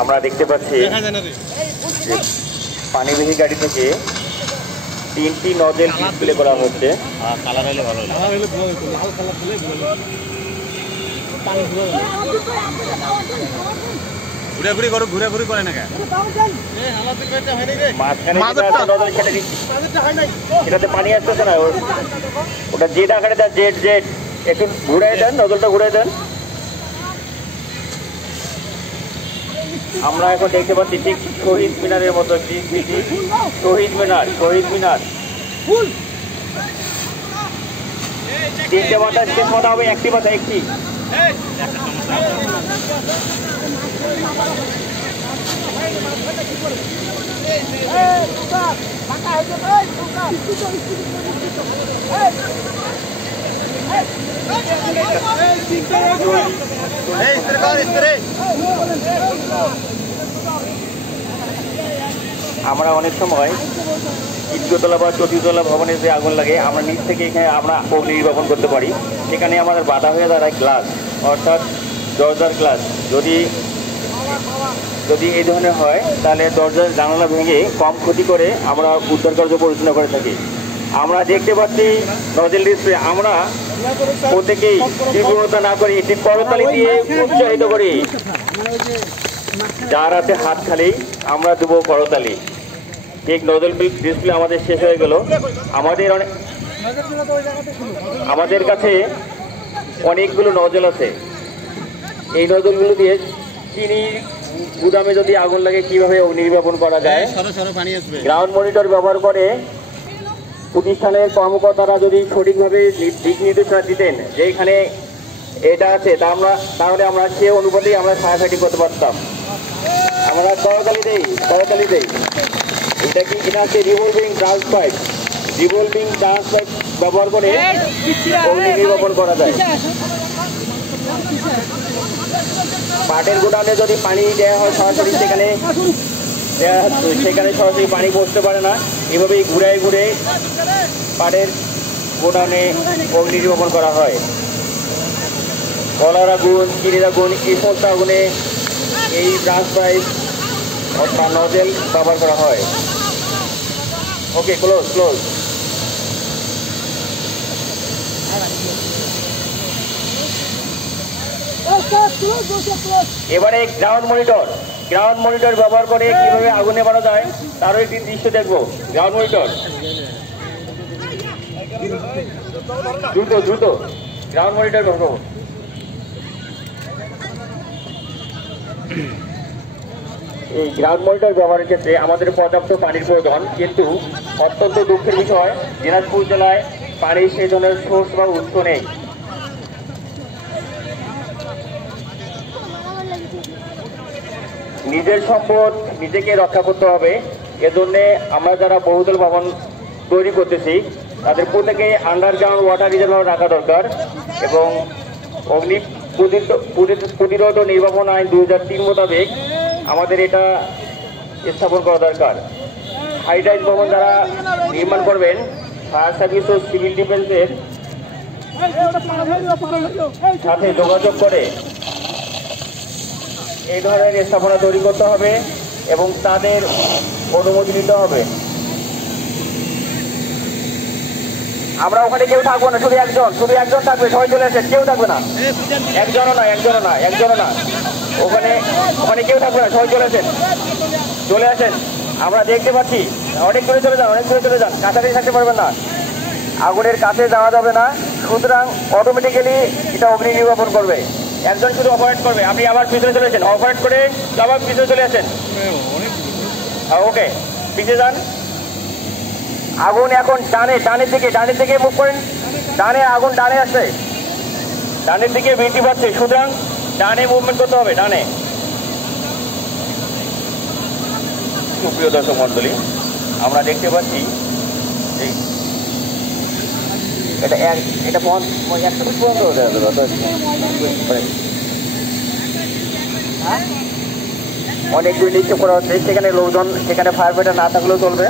আমরা দেখতে পাচ্ছি পানিবাহী গাড়ি থেকে 3টি নজেল ডিসপ্লে করা হচ্ছে। কালার হলে ভালো ঘুরে করো, ঘুরে করে না এটাতে পানি আসতেছে না, ওটা জেট আকারে দেন, জেট জেট একটু ঘুরাই দেন, নজলটা ঘুরাই দেন। আমরা এখন দেখতে পাচ্ছি ঠিক শহীদ মিনারের মতো একটি স্মৃতি, শহীদ মিনার, শহীদ মিনার। 3টে মাথা শেষ মাথা হবে, একটি মাথা একটি। আমরা অনেক সময় তৃতীয়তলা বা চতুর্থতলা ভবনে যে আগুন লাগে, আমরা নিচ থেকে এখানে আমরা অগ্নি নির্বাপন করতে পারি। সেখানে আমাদের বাধা হয়ে দাঁড়ায় গ্লাস, অর্থাৎ দরজার গ্লাস। যদি এই ধরনের হয় তাহলে দরজার জানালা ভেঙে কম ক্ষতি করে আমরা উদ্ধার কার্য পরিচালনা করে থাকি। আমরা দেখতে পাচ্ছি নজেল ডিসপ্লে। আমরা প্রত্যেকেই বিভ্রমতা না করে একটি করতালি দিয়ে উৎসাহিত করি। যার হাতে হাত খালি আমরা দেবো করতালি। ঠিক নজেল ডিসপ্লে আমাদের শেষ হয়ে গেল। আমাদের কাছে অনেকগুলো নজল আছে। এই নজলগুলো দিয়ে চিনি গুদামে যদি আগুন লাগে কিভাবে অগ্নি নির্বাপন করা যায়, গ্রাউন্ড মনিটর ব্যবহার করে প্রতিষ্ঠানের কর্মকর্তারা যদি সঠিকভাবে দিক নির্দেশনা দিতেন যে এখানে এটা আছে, তাহলে আমরা সে অনুপাতেই আমরা ফায়ার ফাইটিং করতে পারতাম। আমরা করতালি দেই, করতালি দেই। এটা কি কিনা আছে revolving branch pipe, revolving branch pipe ব্যবহার করে অগ্নি নির্বাপন করা যায়। পাটের গোডাউনে যদি পানি দেওয়া হয় সরাসরি সেখানে সরাসরি পানি পৌঁছতে পারে না। এভাবেই ঘুরে ঘুরে পাটের গোডাউনে অগ্নি নির্বাপন করা হয়। কলার আগুন, চিনির আগুন, এই সমস্ত আগুনে এই ব্রাঞ্চ পাইপ অথবা নজেল ব্যবহার করা হয়। ওকে, ক্লোজ ক্লোজ। এবারে গ্রাউন্ড মনিটর ব্যবহার করে কিভাবে আগুন নেভানো যায় তারও একটি দৃশ্য দেখবো। গ্রাউন্ড মনিটর, দ্রুত গ্রাউন্ড মনিটর দেখবো। এই গ্রাউন্ড মনিটর ব্যবহারের ক্ষেত্রে আমাদের পর্যাপ্ত পানির প্রয়োজন, কিন্তু অত্যন্ত দুঃখের বিষয় দিনাজপুর জেলায় পানির সেই ধরনের সোর্স বা উৎস নেই। নিজের সম্পদ নিজেকে রক্ষা করতে হবে। এজন্যে আমরা যারা বহুতল ভবন তৈরি করতেছি তাদের প্রত্যেকে আন্ডারগ্রাউন্ড ওয়াটার রিজার্ভার রাখা দরকার এবং অগ্নি প্রতিরোধ ও নির্বাপন আইন 2003 মোতাবেক আমাদের এটা স্থাপন করা দরকার। হাই রাইজ ভবন যারা নির্মাণ করবেন, ফায়ার সার্ভিস ও সিভিল ডিফেন্সের সাথে যোগাযোগ করে এই ধরনের স্থাপনা তৈরি করতে হবে এবং তাদের অনুমতি নিতে হবে। আমরা ওখানে কেউ থাকবো না, শুধু একজন থাকবে, সবাই চলে আসেন। কেউ থাকবে না, একজনও না, ওখানে কেউ থাকবে না, সবাই চলে আসেন। আমরা দেখতে পাচ্ছি অনেক দূরে চলে যান, কাছাকাছি থাকতে পারবেন না, আগুনের কাছে যাওয়া যাবে না। সুতরাং অটোমেটিক্যালি এটা অগ্নি নির্বাপন করবে। একজন শুধু অপারেট করবে। আপনি আবার পিছনে চলে আসেন, অপারেট করে আবার পিছনে চলে আসেন। ওকে, পিছিয়ে যান। আগুন এখন ডানের দিকে মুভ করেন। আগুন ডানে আসছে, ডানের দিকে বৃদ্ধি পাচ্ছে, সুতরাং ডানে মুভমেন্ট করতে হবে, ডানে। সুপ্রিয় দর্শক মন্ডলী, আমরা দেখতে পাচ্ছি এটা 100 ফুট পর্যন্ত অনেকগুলি নিক্ষেপ করা হচ্ছে। সেখানে লোকজন, সেখানে ফায়ার ফাইটার না থাকলেও চলবে।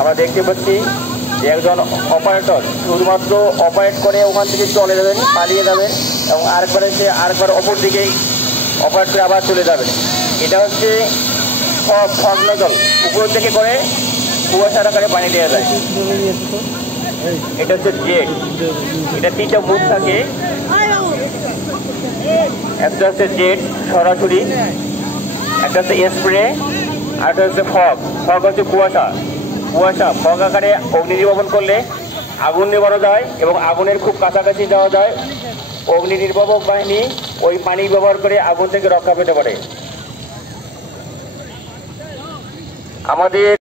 আমরা দেখতে পাচ্ছি যে একজন অপারেটর শুধুমাত্র অপারেট করে ওখান থেকে চলে যাবেন, পালিয়ে যাবেন এবং আরেকবার অপর দিকে অপারেট করে আবার চলে যাবে। এটা হচ্ছে ফগ নজল, উপর থেকে করে কুয়াশার আকারে পানি দেওয়া যায়। এটা হচ্ছে জেট, এটা 3টা মুখ থাকে। একটা হচ্ছে জেট সরাসরি, একটা হচ্ছে স্প্রে, আর একটা হচ্ছে ফগ। ফগ হচ্ছে কুয়াশা। ফগ আকারে অগ্নি নির্বাপন করলে আগুন নেভানো যায় এবং আগুনের খুব কাছাকাছি যাওয়া যায়। অগ্নি নির্বাপক বাহিনী ওই পানি ব্যবহার করে আগুন থেকে রক্ষা পেতে পারে। আমাদের